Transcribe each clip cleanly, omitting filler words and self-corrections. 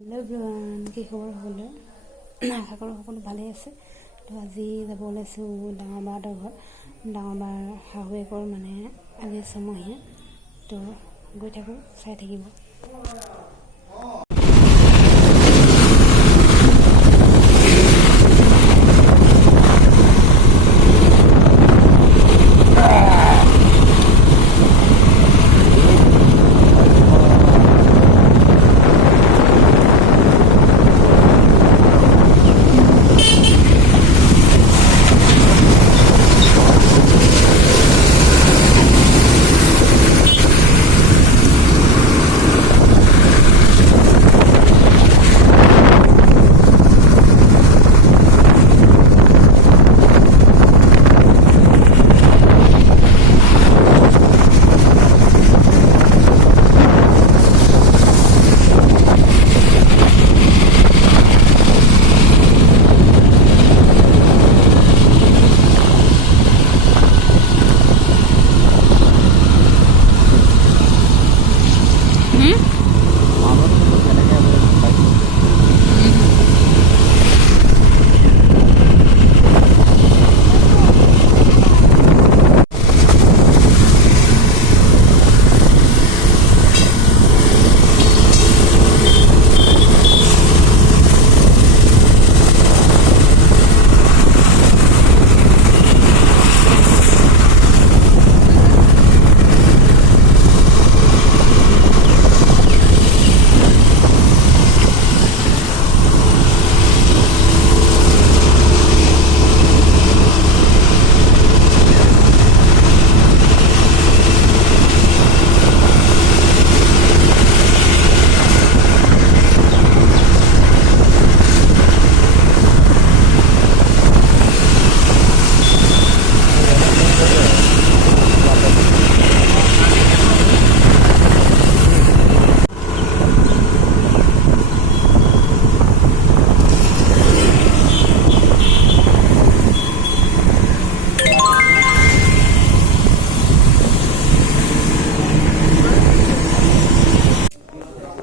Hello' everyone, কি খবৰ সকলোৰে? আশা কৰোঁ সকলো ভালেই আছে। তো আজি যাব ওলাইছোঁ ডাঙৰ বাহঁতৰ ঘৰ। ডাঙৰ বাৰ শাহুৱেকৰ মানে আজি ছমহীয়া, তো গৈ থাকোঁ, চাই থাকিব।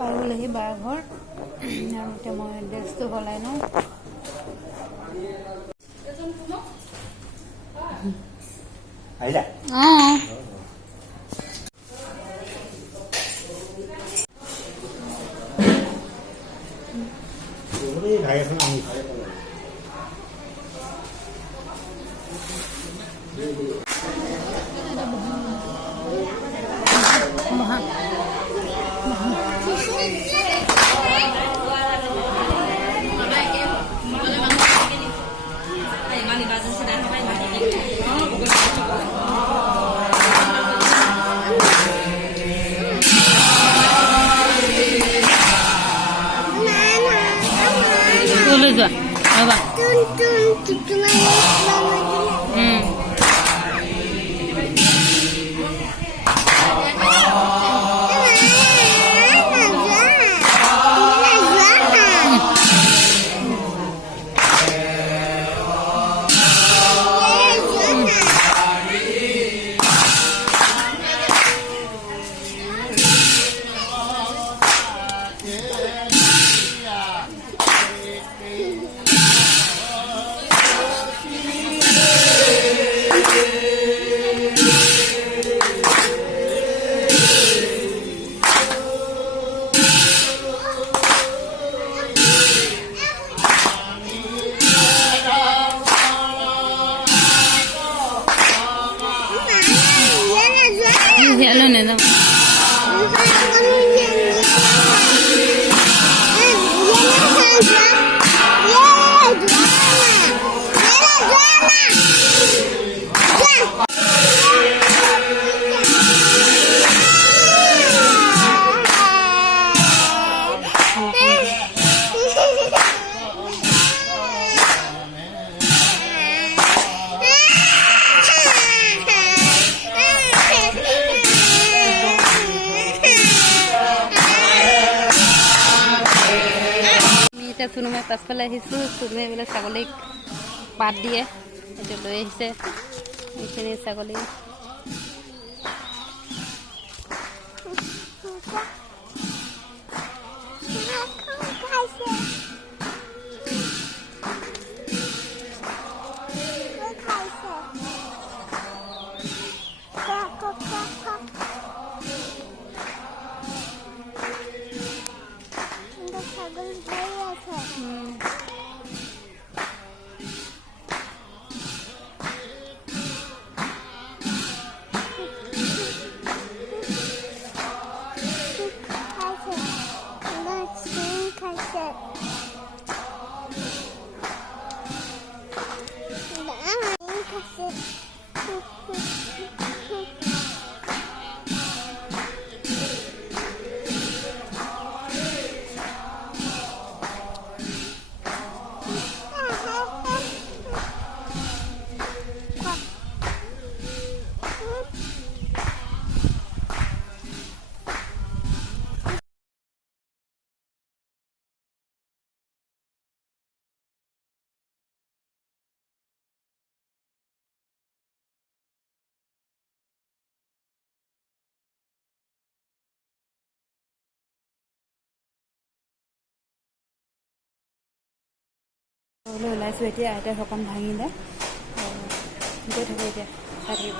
পাৰগ'লেহি বাৰ ঘৰ, আৰু এতিয়া মই ড্ৰেছটো সলাই লওঁ। লৈ যোৱা ৰ'বা। Hello, Nena. এতিয়া চুনুমাই পাছফালে আহিছোঁ। চুনুমাই বোলে ছাগলীক পাত দিয়ে, সেইটো লৈ আহিছে। এইখিনি ছাগলী ওলাইছোঁ এতিয়া আইতাই সকাম ভাঙিলে গৈ থাকোঁ এতিয়া খাই থাকিব।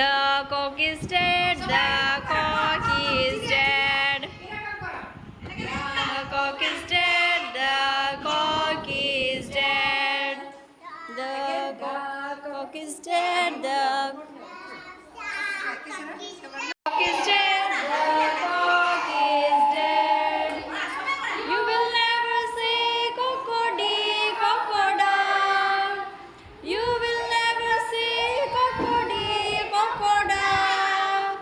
The cock is dead, the cock is dead. The cock is dead, the cock is dead. The cock is dead, the cock is dead, the cock is dead. You will never say cockody, crocodile. You will never say cockody, crocodile.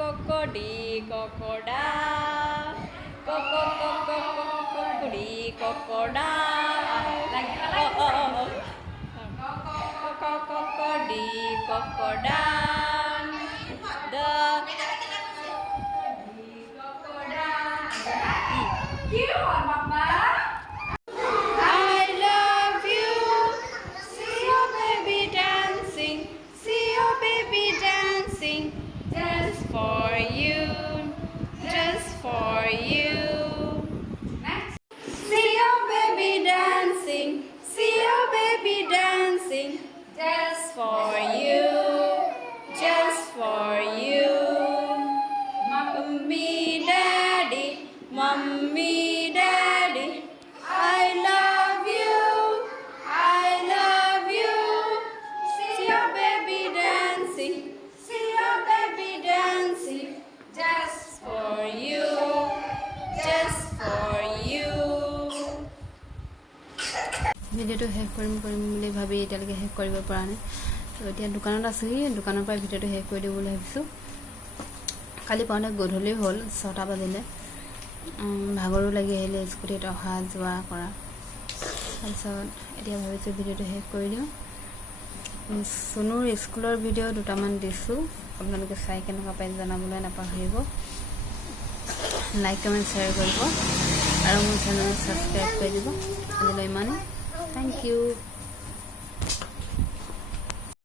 Cockody, crocodile. Cockody, crocodile. Cockody, crocodile. The I love you. See your baby dancing. See your baby dancing. Just for you. Just for you. See your baby dancing. See your baby dancing. Just for you. Just for you. Mummy, daddy. Mummy, daddy. I love you. I love you. See your baby dancing. See your baby dancing. Just for you. ভিডিঅ'টো শেষ কৰিম বুলি ভাবি এতিয়ালৈকে শেষ কৰিব পৰা নাই তো এতিয়া দোকানত আছোঁহি দোকানৰ পৰা ভিডিঅ'টো শেষ কৰি দিওঁ বুলি ভাবিছোঁ কালি পাওঁতে গধূলি হ'ল 6টা বাজিলে ভাগৰো লাগি আহিলে স্কুটিত অহা যোৱা কৰা তাৰপিছত এতিয়া ভাবিছোঁ ভিডিঅ'টো শেষ কৰি দিওঁ সোনুৰ স্কুলৰ ভিডিঅ' দুটামান দিছোঁ আপোনালোকে চাই কেনেকুৱা পাই জনাবলৈ নাপাহৰিব লাইক কমেণ্ট শ্বেয়াৰ কৰিব আৰু মোৰ চেনেল ছাবস্ক্ৰাইব কৰি দিব আজিলৈ ইমানেই থেংক ইউ